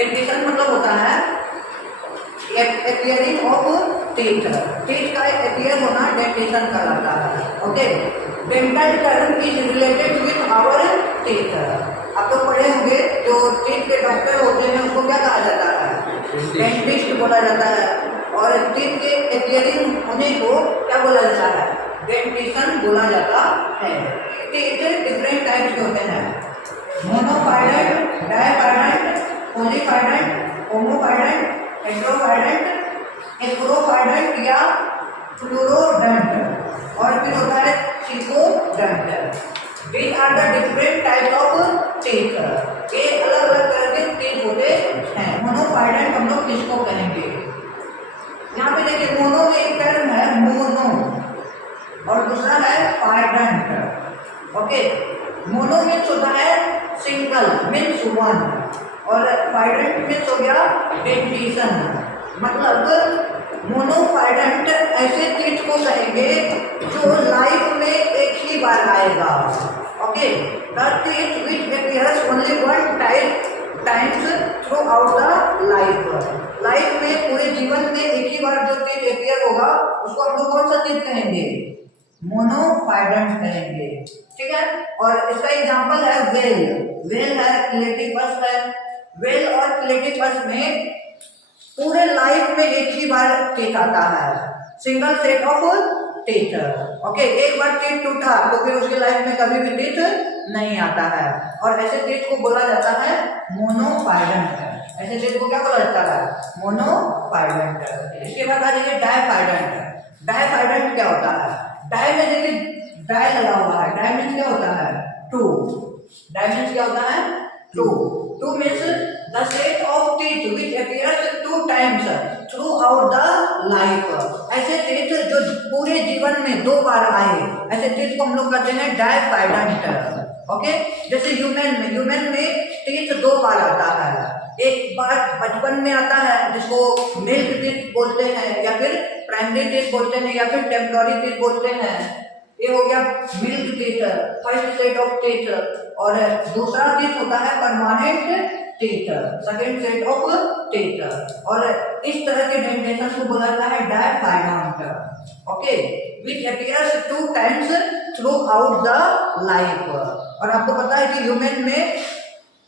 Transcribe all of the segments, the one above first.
Dentition मतलब होता है अपीयरिंग ऑफ टीथ। टीथ का अपीयर होना डेंटिशन कहलाता है। Okay, dental term is related with our teeth. आप लोग पढ़े होंगे जो टीथ के डॉक्टर होते हैं उसको क्या कहा जाता है? डेंटिस्ट बोला जाता है। और टीथ के अपीयरिंग होने को क्या बोला जाता है? डेंटिशन बोला जाता है। टीथ डिफरेंट टाइप्स के होते हैं, मोनोफाइडेंट, डाइफाइडेंट, पॉलीफाइडेंट, होमोफाइडेंट, हेट्रोफाइडेंट, एक्रोफाइडेंट या फ्लोरोडेंट, और फिर होता है चिकोडेंट। These are the different types of teeth। ये अलग अलग तरह के टीथ होते हैं। मोनोफाइडेंट हम लोग किसको कहेंगे? यहाँ पे देखिए मोनो में एक टर्म है मोनो और दूसरा है फाइडेंट। ओके, मोनो मीन्स होता है सिंगल, मीन्स वन, और फाइडेंट मीन्स हो गया डेंटिशन। मतलब मोनोफाइडेंट ऐसे टीथ को कहेंगे जो लाइफ में एक ही बार आएगा। Okay, the teeth which appears only one times throughout the life. Life में पूरे जीवन में एक ही बार जो टीथ अपीयर होगा उसको हम लोग कौन सा टीथ कहेंगे? मोनोफाइडेंट कहेंगे। ठीक है, और इसका एग्जांपल है वेल। वेल है, क्लेटिपस है। वेल और क्लेटिपस में पूरे लाइफ में एक ही बार टीथ आता है, single set of teeth. Okay, एक बार टीथ टूटा तो फिर उसकी लाइफ में कभी भी टीथ नहीं आता है, और ऐसे टीथ को बोला जाता है मोनोफाइडेंट। ऐसे टीथ को क्या बोला जाता है? मोनोफाइडेंट। इसके बाद आ जाइए डाइफाइडेंट। डाइफाइडेंट क्या होता है? डाई में देखिए डाई लगा हुआ है, डाई मीन्स क्या होता है? टू। डाई मीन्स क्या होता है? Two. Two means the set of teeth which appears two times throughout the life. ऐसे टीथ जो पूरे जीवन में दो बार आए, ऐसे टीथ को हम लोग कहते हैं डाइफाइडेंट। ओके, जैसे ह्यूमन में टीथ दो बार आता है। एक बार बचपन में आता है जिसको मिल्क टीथ बोलते हैं, या फिर प्राइमरी टीथ बोलते हैं, या फिर टेम्पोररी टीथ बोलते हैं। ये हो गया milk teeth, first set of teeth. और दूसरा टीथ होता है permanent teeth, second set of teeth. और इस तरह के डेंटेशन को बोला जाता है diphyodont. Okay, which appears two times throughout the life. और आपको पता है कि ह्यूमन में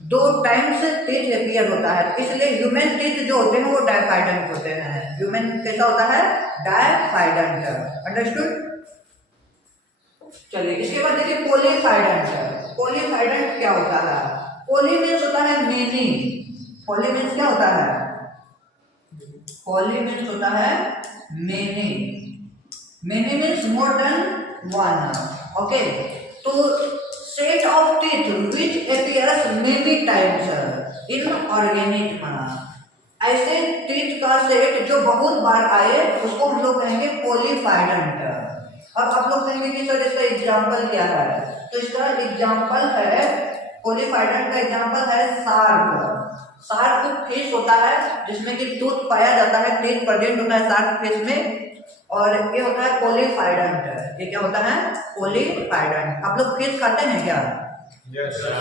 दो टाइम्स टीथ अपीयर होता है, इसलिए ह्यूमन टीथ जो होते हैं वो डाइफाइडेंट होते हैं। ह्यूमन कैसा होता है? डाइफाइडेंट। अंडरस्टूड? चलिए, इसके बाद देखिए पॉलीफाइडेंट। पॉलीफाइडेंट क्या होता है? पॉली मीन्स होता है मेनी। पॉली मीन्स क्या होता है? पॉली मीन्स होता है many. Many means more than one. Okay, तो set of teeth which appears many times in organic manner. ऐसे टीथ का सेट जो बहुत बार आए उसको हम लोग कहेंगे पॉलीफाइडेंट। अब आप लोग कहेंगे कि सर इसका एग्जाम्पल क्या है? तो इसका एग्जाम्पल है, पॉलीफाइडेंट का एग्जाम्पल है शार्क। शार्क फिश होता है जिसमें कि टूथ पाया जाता है, टीथ प्रेजेंट होता है शार्क फिश में, और ये होता है पॉलीफाइडेंट। ये क्या होता है? पॉलीफाइडेंट। आप लोग फिश खाते हैं क्या? Yes, sir.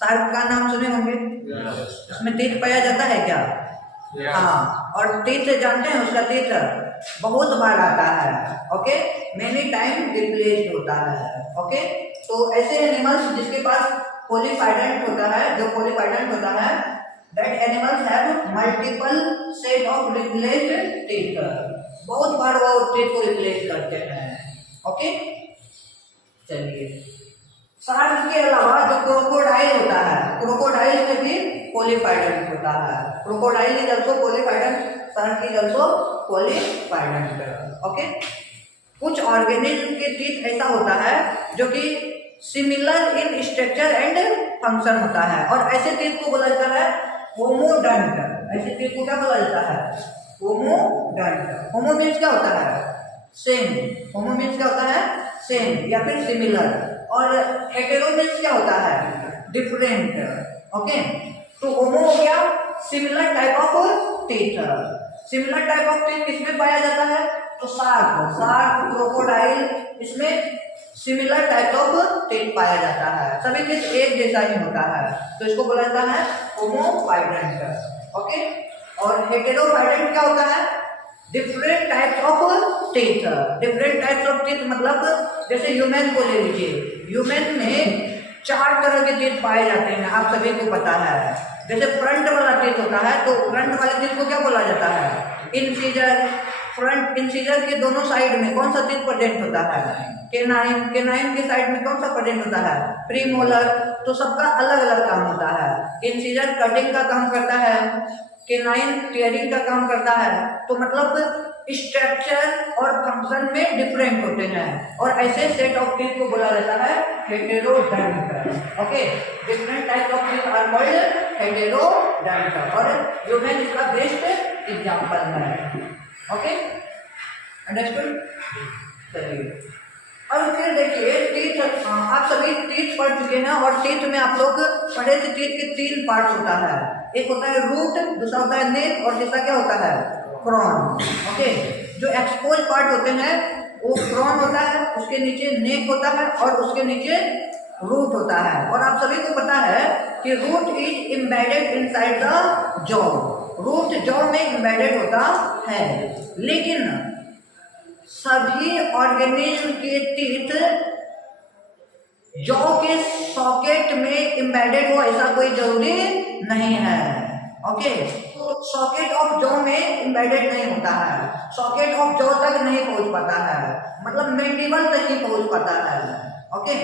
शार्क का नाम सुने होंगे। Yes. उसमें टीथ पाया जाता है क्या? Yes. हाँ, और टीथ जानते हैं उसका टीथ बहुत बार आता है। ओके, मेनी टाइम रिप्लेस्ड होता है। ओके, तो ऐसे एनिमल्स जिसके पास पॉलीफाइडेंट होता है, जो पॉलीफाइडेंट होता है, that animals have multiple set of replaced teeth. बहुत बार वो टीथ को रिप्लेस करते हैं। ओके, चलिए, शार्क के अलावा जो क्रोकोडाइल होता है, क्रोकोडाइल में भी पॉलीफाइडेंट होता है। Crocodile is also polyphyodont, shark is also polyphyodont. Okay, कुछ ऑर्गेनिज्म के टीथ ऐसा होता है जो कि similar in structure and function होता है, और ऐसे टीथ को बोला जाता है होमोडंट। ऐसे टीथ को क्या बोला जाता है? होमोडंट। होमो मीन्स क्या होता है? सेम। होमो मीन्स क्या होता है? सेम या फिर सिमिलर। और हेटेरो मीन्स क्या होता है? डिफरेंट। ओके, तो होमो हो गया similar type of teeth. Similar type of teeth किसमें पाया जाता है? तो शार्क, क्रोकोडाइल, इसमें सिमिलर टाइप ऑफ टीथ पाया जाता है। सभी टीथ एक जैसा ही होता है, तो इसको बोला जाता है होमोफाइडेंट। ओके। और हेटेरोफाइडेंट क्या होता है? Different types of teeth. Different types of teeth मतलब जैसे ह्यूमन को ले लीजिए, ह्यूमन में 4 तरह के टीथ पाए जाते हैं, आप सभी को पता है। जैसे फ्रंट वाला टीथ होता है तो फ्रंट वाले टीथ को क्या बोला जाता है? इंसीजर। फ्रंट इंसीजर के दोनों साइड में कौन सा टीथ प्रेजेंट होता है? केनाइन। केनाइन के साइड में कौन सा प्रेजेंट होता है? प्रीमोलर। तो सबका अलग अलग काम होता है। इंसीजर कटिंग का काम करता है, केनाइन टीयरिंग का काम करता है। तो मतलब स्ट्रक्चर और फंक्शन में डिफरेंट होते हैं, और ऐसे सेट ऑफ टीथ को बोला जाता है heterodont. Okay, different type of teeth are called heterodont, और ह्यूमन इसका बेस्ट एग्जांपल है। Okay, understood? चलिए अब फिर देखिए टीथ, आप सभी टीथ पढ़ चुके हैं, और टीथ में आप लोग पढ़े थे टीथ के 3 पार्ट्स होता है। एक होता है रूट, दूसरा होता है नेक, और तीसरा क्या होता है? क्रॉन। ओके, जो एक्सपोज पार्ट होते हैं वो क्रॉन होता है, उसके नीचे नेक होता है, और उसके नीचे रूट होता है। और आप सभी को पता है कि root is embedded inside the jaw. Root jaw में एम्बेडेड होता है, लेकिन सभी ऑर्गेनिज्म के टीथ जॉ के सॉकेट में एम्बेडेड हो ऐसा कोई जरूरी नहीं है। ओके, तो सॉकेट ऑफ जॉ में एम्बेडेड नहीं होता है, सॉकेट ऑफ जॉ तक नहीं पहुंच पाता है, मतलब मैंडिबल तक नहीं पहुंच पाता है। ओके,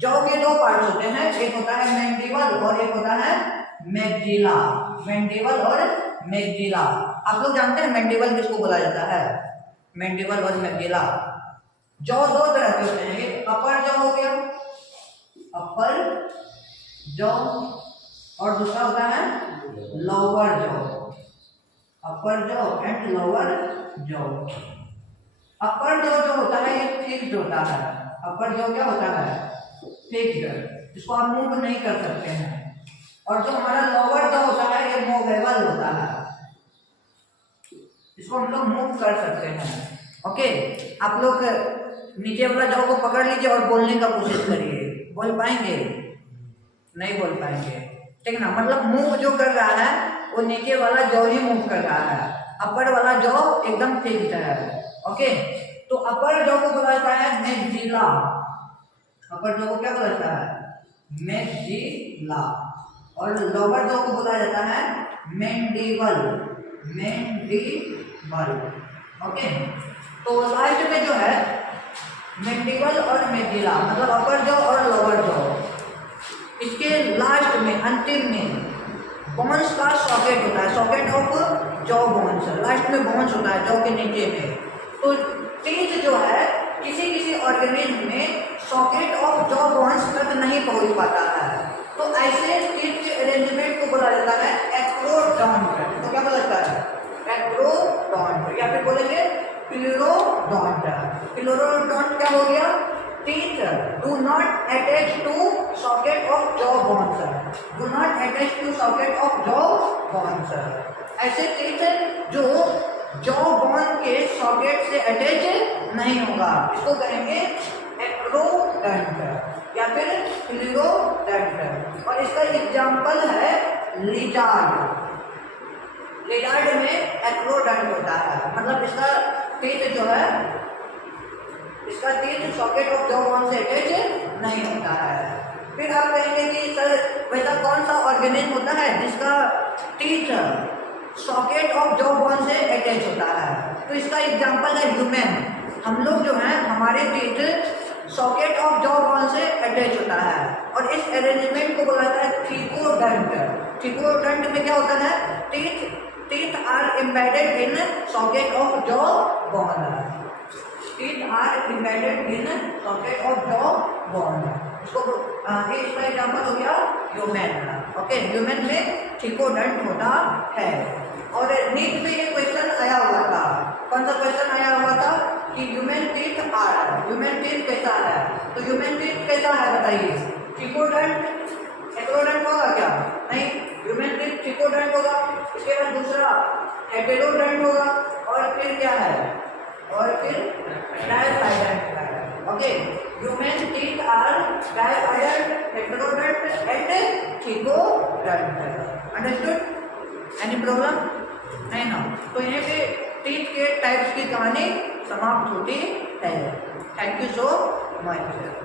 जॉ के 2 पार्ट्स होते हैं, एक होता है मैंडिबल और एक होता है मैक्सिला। मैंडिबल और मैक्सिला, आप लोग जानते हैं मैंडिबल किसको बोला जाता है? मैंडिबल और मैक्सिला। जॉ 2 तरह के होते हैं, एक अपर जॉ हो गया, अपर जॉ, और दूसरा होता है lower jaw. Upper jaw and lower jaw. Upper jaw जो होता है ये फिक्स्ड होता है। अपर जॉ क्या होता है? फिक्स्ड, इसको आप मूव नहीं कर सकते हैं। और जो हमारा लोअर जॉ होता है ये मूवेबल होता है, इसको हम लोग मूव कर सकते हैं। ओके, आप लोग नीचे वाला जॉ को पकड़ लीजिए और बोलने का कोशिश करिए, बोल पाएंगे? नहीं बोल पाएंगे, ठीक ना? मतलब मूव जो कर रहा है वो नीचे वाला जॉ ही मूव कर रहा है, अपर वाला जॉ एकदम फिक्स्ड है। ओके, तो अपर जॉ को बोला जाता है मैक्सिला। अपर जॉ को क्या बोला जाता है? मैक्सिला। और लोअर जॉ को बोला जाता है मैंडिबल। मैंडिबल। ओके, तो लास्ट में जो है मैंडिबल और मैक्सिला, मतलब अपर जॉ और लोअर जॉ, इसके लास्ट में अंतिम में बोन्स का सॉकेट होता है, socket of jaw bones. Last में बोन्स होता है जॉ के नीचे में। तो टीथ जो है किसी किसी ऑर्गेनिज्म में सॉकेट ऑफ जॉ बोन्स तक नहीं पहुंच पाता है, तो ऐसे टीथ के अरेंजमेंट को बोला जाता है एक्रोडोंट। तो क्या बोला जाता है? एक्रोडोंट, या फिर बोलेंगे पिलोरोडोंट। पिलोरोडोंट क्या हो गया? Teeth do not attach to socket of jaw bones. Do not attach to socket of jaw bones. ऐसे teeth जो jaw bone के socket से attach नहीं होगा, इसको कहेंगे एक्रोडोंट या फिर पिलोरोडोंट। और इसका एग्जाम्पल है लिजार्ड। लिजार्ड में एक्रोडोंट होता है, मतलब इसका टीथ जो है, इसका teeth socket of jaw bone से अटैच नहीं होता है। फिर आप कहेंगे कि सर वैसा कौन सा ऑर्गेनिज्म होता है जिसका teeth socket of jaw bone से अटैच होता है? तो इसका एग्जांपल है ह्यूमन। हम लोग जो हैं हमारे teeth socket of jaw bone से अटैच होता है, और इस अरेंजमेंट को बोला जाता है थिकोडंट। थिकोडंट में क्या होता है? Teeth are embedded in socket of jaw bone. Teeth are embedded in socket of jaw bone. इसको इसका एग्जाम्पल हो गया ह्यूमन। ओके, ह्यूमन में थिकोडंट होता है। और नीट में ये क्वेश्चन आया हुआ था, कौन सा क्वेश्चन आया हुआ था कि human teeth are, human teeth कैसा है? तो ह्यूमन टीथ कैसा है बताइए? थिकोडंट। एक्रोडंट होगा क्या? नहीं, ह्यूमन टीथ थिकोडंट होगा। इसके बाद दूसरा हेटेरोडंट होगा, और फिर क्या है? और फिर diphyodont. Okay, human teeth are diphyodont, heterodont and thecodont. Understood? Any problem नहीं ना। तो यहाँ पे टीथ के टाइप्स की कहानी समाप्त होती है। Thank you so much.